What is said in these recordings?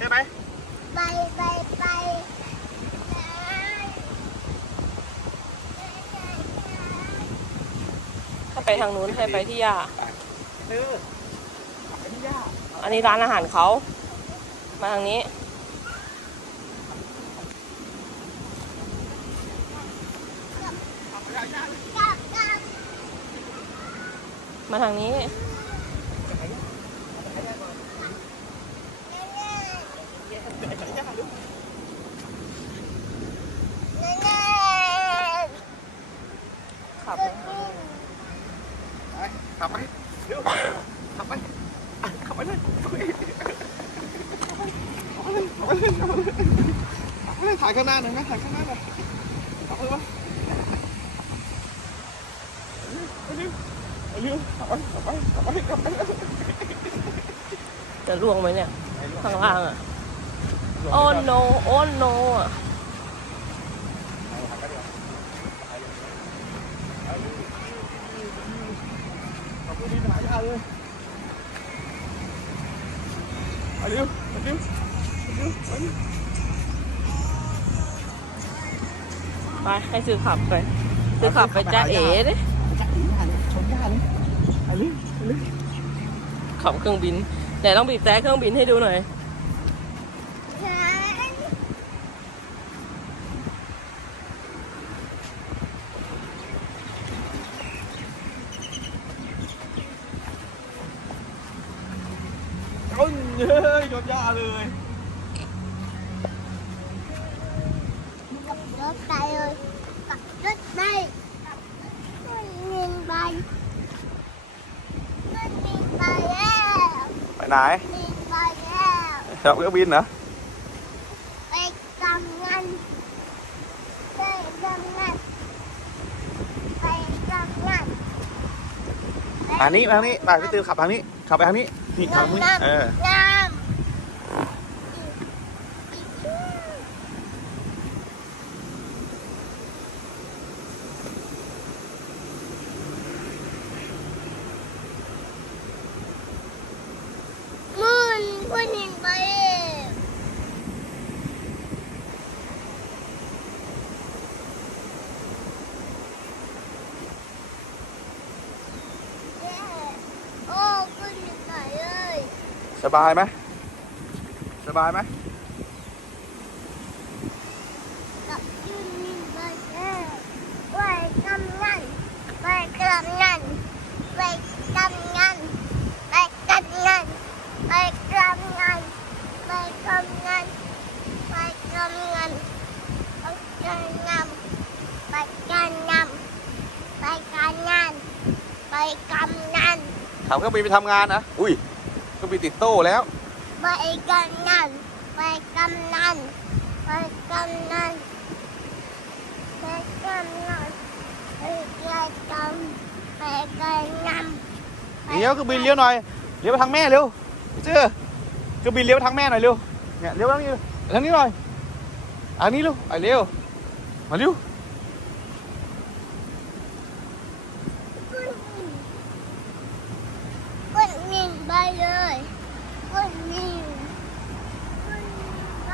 ใช่ไหมไปไปไปถ้าไปทางนู้นให้ไปที่ย่าเออไปที่ย่าอันนี้ร้านอาหารเขา มาทางนี้เอาไปย่าย่าเลยจับจับมาทางนี้แน่ ข้างหน้าหน่อยนะถ่ายข้างหน้าหน่อยเอาเลยวะเอาเร็วเอาเร็วเอาไปเอาไปเอาไปเอาไปจะล่วงไหมเนี่ย ข้างล่างอะ โอ้โน โอ้โนอะเอาเร็วเอาเร็วเอาเร็ว ให้ซื้อขับไป ซื้อขับไปจ้าเอ๋ดิจับหนีย่าเลยชนย่าเลยเอาเร็วเอาเร็วขับเครื่องบินไหนต้องบีบแต่เครื่องบินให้ดูหน่อยแน่เอาเฮ้ยชนย่าเลย กับรถไปเลยกับรถไปขึ้นบินไปขึ้นบินไปแล้ว ไหนบินไปแล้วชอบเครื่องบินเหรอไปทำงานไปทำงานไปทำงานอันนี้ทางนี้ไปพี่ตือขับทางนี้ขับไปทางนี้นี่ขับทางนี้เออน้ำมุนพุ่นไป โอ้ขึ้นไปเลย ส บายไหมสบายไหมกับยืนนิ่งไปเลยไปทำงานไปทำงานไปทำงานไปทำงานไปทำงานไปทำงานไปทำงานไปทำงานไปการงานไปการงานไปทำงานขับเครื่องบินไปทำงานนะ อุ้ย เครื่องบินติดโต้แล้ว ไปการงานไปกำนันไปกำนันไปกำนันไปกำไปกำนันเลี้ยวเครื่องบินเลี้ยวหน่อย เลี้ยวไปทางแม่เร็วเจ้อเครื่องบินเลี้ยวไปทางแม่หน่อยเร็ว เนี่ยเลี้ยวทางนี้ทางนี้หน่อยอันนี้เร็วไปเร็ว มาเร็วกดนิ่งไปเลยกดนิ่ง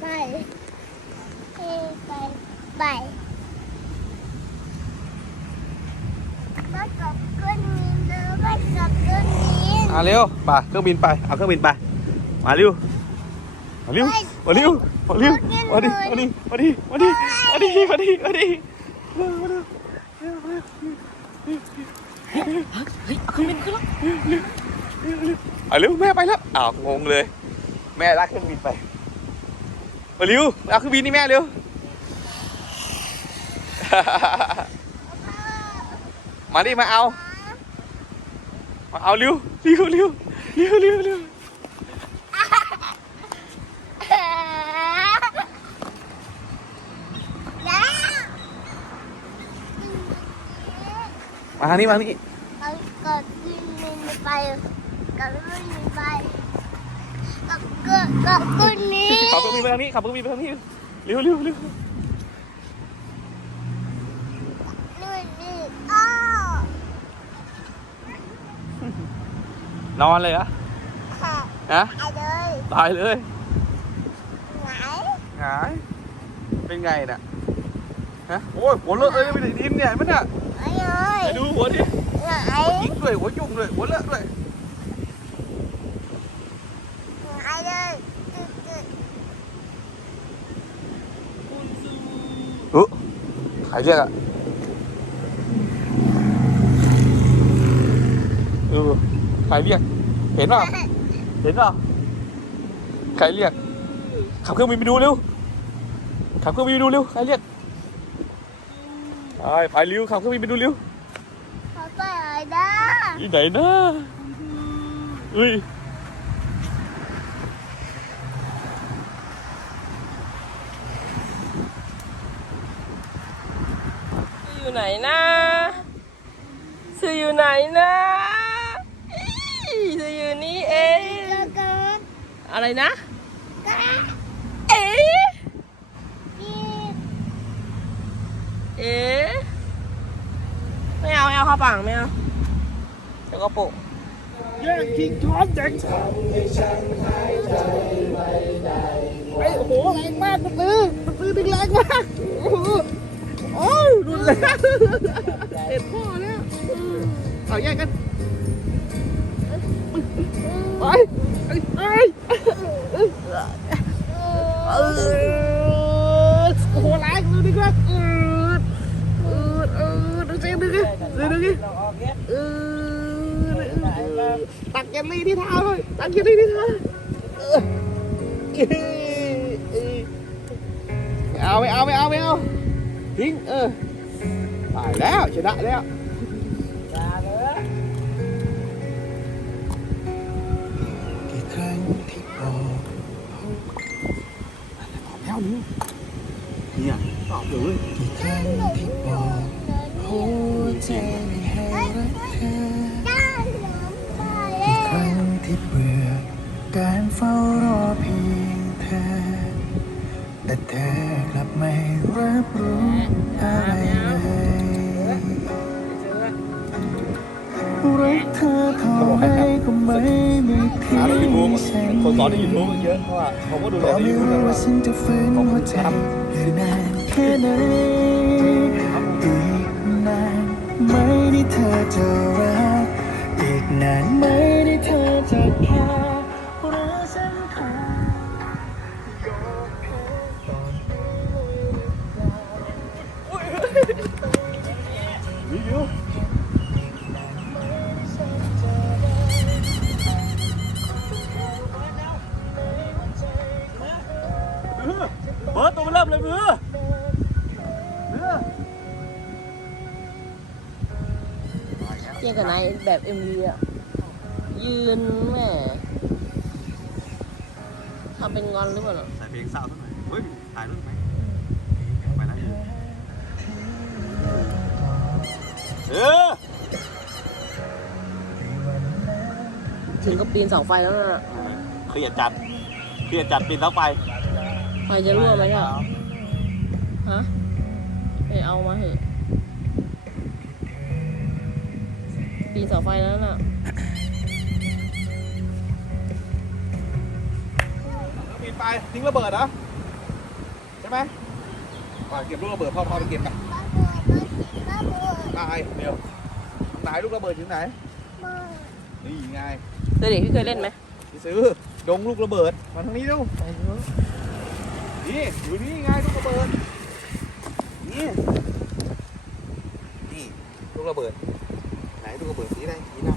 ไปไปไปไปไปมากับเครื่องบินเด้อมากับเครื่องบินอะเร็วไปเครื่องบินไปเอาเครื่องบินไปมาเร็วมาเร็วมาเร็วมาเร็วมาดิมาดิมาดิมาดิมาดิมาดิมาดิเร็วมาเร็วเร็วเร็วเฮ้ยเอาเครื่องบินขึ้นแล้วเอาเร็วแม่ไปแล้วอ้าวงงเลย แม่ลากเครื่องบินไป มาเร็วเอาเครื่องบินนี่แม่เร็วมาดิมาเอา มาเอาเร็วเร็วเร็วเเร็วเร็วเร็วมาทางนี้มาทางนี้ Con con đi lên bay con đi bay con con con con đi ขับเครื่องบินไปทางนี้ขับเครื่องบินไปทางนี้เร็วเร็วเร็วนู่นนี่อ้อนอนเลยเหรอะค่ะฮะไปเลยตายเลยไหนหงายเป็นไงน่ะฮะโอ้ยหัวเลอะเลยไม่ได้ดินเนี่ยเห็นไหมเนี่ยไปเลยไหนดูหัวดิไหนหัวยิงด้วยหัวยุ่งด้วยหัวเลอะด้วย ไหนเลยตึ๊ดตึ๊ด เฮ้ ใครเรียกอะเออใครเรียก เห็นเปล่าเห็นเปล่าใครเรียก ขับเครื่องบินไปดูเร็ว ขับเครื่องบินไปดูเร็ว ใครเรียกไปไปเร็วขับเครื่องบินไปดูเร็วเขาไปไหนนะที่ไหนนะเฮ้ย อยู่ไหนนะซื้ออยู่ไหนนะซื้ออยู่นี่เองอะไรนะเอ๊ะเอ๊ะไม่เอาไม่เอาข้าวปังไม่เอาเดี๋ยวก็โปะแย่งชิงช้อนแจกไอ้โหแรงมากมันซื้อมันซื้อดึงแรงมาก โอ้โหโอ้ยรุนแรงเห็นพ่อเนี่ยเอาแย่งกันไปไปไปเออโอ้โหแรงดูดิครับเออเออเออดูสิดูดิดูดิเออตักเยลลี่ที่เท้าเลยตักเยลลี่ที่เท้าเออไม่เอาไม่เอาไม่เอาไม่เอา ทิ้งเออตายแล้วชนะแล้วกี่ครั้งที่บอกแล้วนี่เนี่ยตอบเลยกี่ครั้งที่บอกหัวใจไม่ให้รักเธอกี่ครั้งที่เบื่อการเฝ้ารอเพียงเธอ แต่เธอกลับไม่รับรู้ คนสอนในยูทูบเยอะเพราะว่าเขาก็ดูแลก็ในไม่ยูทูบรู้ว่าฉันจะฝืนหัวใจอยู่นานแค่ไหนอีกนานไหม่ที่เธอจะรักอีกนานไหม่ที่เธอจะแค่ ยงกับนายแบบเอ็มวีอะยืนแหม่ทำเป็นงอนหรือเปล่าใส่เพลงเศร้าสักหน่อยเฮ้ยถ่ายรูปไหมไปแล้วเออถึงกับปีนเสาไฟแล้วนะเครียดจัดเครียดจัดปีนเสาไฟไฟจะรั่วไหมอะฮะไปเอามาเถอะ ปีนเสาไฟแล้วน่ะปีนไปทิ้งระเบิดนะใช่ไหมไปเก็บลูกระเบิดพ่อพ่อไปเก็บกันบ้าบัวบ้าบัวตายเดี๋ยวไหนลูกระเบิดอยู่ไหนบ้านี่ไงเด็กๆพี่เคยเล่นไหมไปซื้อดงลูกระเบิดมาทางนี้ดูนี่อยู่นี่ไงลูกระเบิดนี่นี่ลูกระเบิด ดูกระเบิดสีได้สีด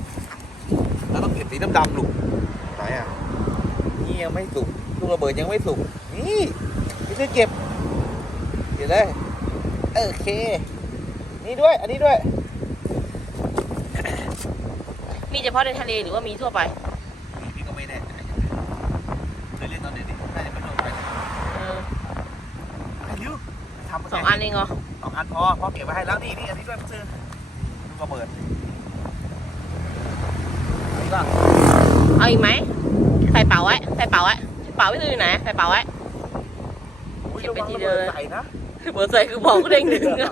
ำแล้วต้องเห็นสีดำๆหนุกไหนอะนี่ยังไม่สุกลูกระเบิดยังไม่สุกนี่นี่คือเก็บเก็บเลยโอเค นี่ด้วย อันนี้ด้วย มีเฉพาะในทะเลหรือว่ามีทั่วไปพี่ก็ไม่แน่เล่นตอนเด็กๆน่าเป็นทั่ไปอออายุทำสองอันเองเหรอสองอันพอพอเก็บไว้ให้แล้วนี่นี่อันนี้ด้วยเพื่อน ระเบิดนี่ป่ะเอาอีกไหมใส่เป๋าไว้ใส่เป๋าไว้เป๋าพี่ซื้ออยู่ไหนใส่เป๋าไว้ อุ้ยเก็บระไปวังทีระเดียว เบิดเลยใส่นะเบอร์ใส่คือบอกเด้งดึงอะ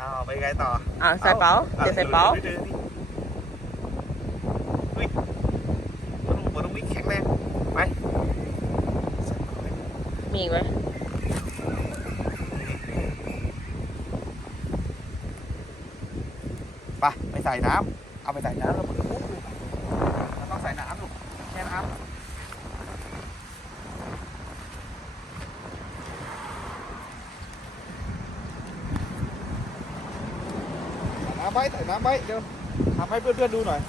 อ้าวไปไงต่ออะใส่เป๋าเดี๋ยวใส่เป๋าเดินๆนี่เฮ้ยมันต้องมันต้องวิ่งแข็งแรงไปมีอีกไหม ไปไป ใส่น้ำเอาไปใส่น้ำแล้วมันปุ๊บเราต้องใส่น้ำลูกแช่น้ำใส่น้ำไว้ใส่น้ำไว้เดี๋ยวทำให้เพื่อนๆดูหน่อย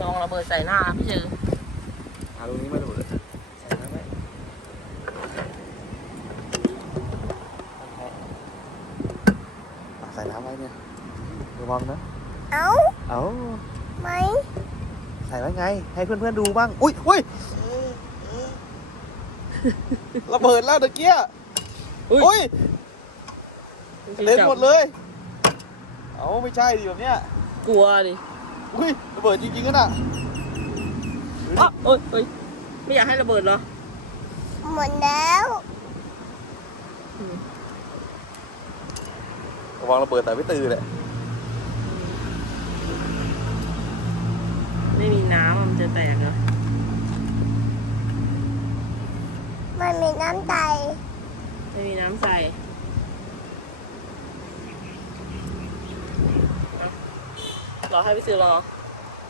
ลองระเบิดใส่หน้าพี่ซื้ออ่าตรงนี้ไม่ระเบิดใส่น้ำไว้อะใส่น้ำไว้เนี่ย ระวังนะ เอาเอาไหมใส่ไว้ไง ให้เพื่อนๆดูบ้าง อุ้ยอุ้ยระเบิดแล้วตะเกียอุ้ยอุ้ยพี่เล่นจับหมดเลย เอาไม่ใช่ดิแบบเนี้ย กลัวดิ อุ้ยระเบิดจริงๆก็น่ะอ๋อเอ้ยเอ้ยไม่อยากให้ระเบิดเหรอ หมดแล้วระวังระเบิดแต่ไม่ตื่นเลย ไม่มีน้ำอะมันจะแตกเหรอมันมีน้ำใจ ไม่มีน้ำใส่เอารอให้พี่ซื้อรอ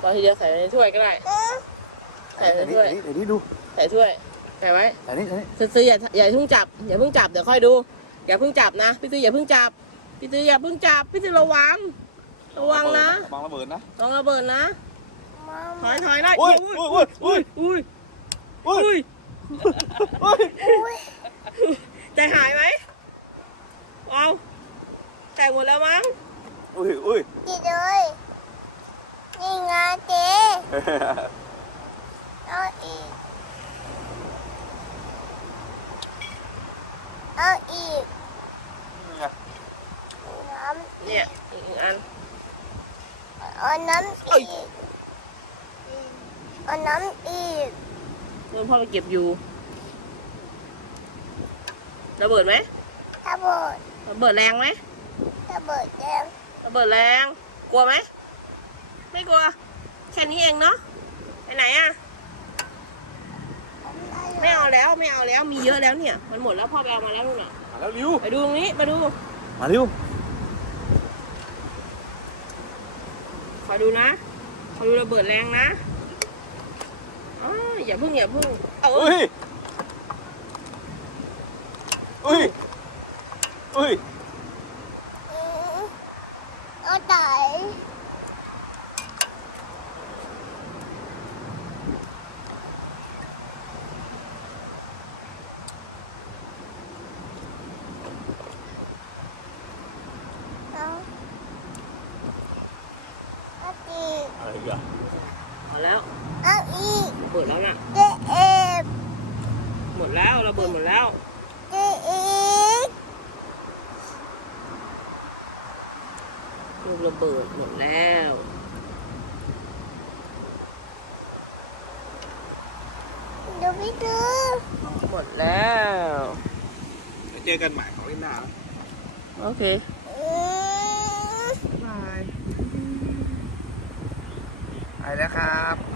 รอทีเดียวใส่ในถ้วยก็ได้เออใส่ในเดี๋ยวนี้ถ้วย เดี๋ยวนี้ดูใส่ถ้วย ใส่ไว้ แต่นี่แต่นี่ซื้ออย่าอย่าเพิ่งจับอย่าเพิ่งจับเดี๋ยวค่อยดู อย่าเพิ่งจับนะ พี่ซื้ออย่าเพิ่งจับ พี่ซื้ออย่าเพิ่งจับ พี่ซื้อระวัง ระวังนะระวังระเบิดนะ ลองระเบิดนะมา ถอยถอยได้อุ้ยอุ้ยอุ้ยอุ้อุ้ยยอุ้ยอุ้ยอุ้ยอุ้ยใจหายไหมเอาแตกหมดแล้วมั้งอุ้ยอุ้ยดีเลยนี่ไงเจ๊เอาอีกเอาอีกน้ำเนี่ยอีกหนึ่งอันเอาน้ำอีก เอาน้ำอีกเพื่อนพ่อไปเก็บอยู่ระเบิดไหมถ้าเบิดระเบิดแรงไหมถ้าเบิดแดงระเบิดแรง กลัวไหมไม่กลัว แค่นี้เองเนาะไปไหนอะไม่เอาแล้วไม่เอาแล้วมีเยอะแล้วเนี่ย มันหมดแล้วพ่อไปเอามาแล้วนู่นน่ะมาแล้วริวไปดูตรงนี้ไปดูมาริวคอยดูนะคอยดูระเบิดแรงนะ อ๋ออย่าพึ่งอย่าพึ่งเออุ้ยอุ้ยอุ้ย อืมเอาไตเอาเอาอีก อะไรอีกอะ เอาแล้ว เอาอีก เปิดแล้วน่ะ เจ๊เอฟ ห มดแล้วระเบิดหมดแล้วเจ๊อีกลูกระเบิดหมดแล้วดูพี่ดูหมดแล้วเจอกันใหม่ของเล่นหน้าโอเคอืมบายไปแล้วครับ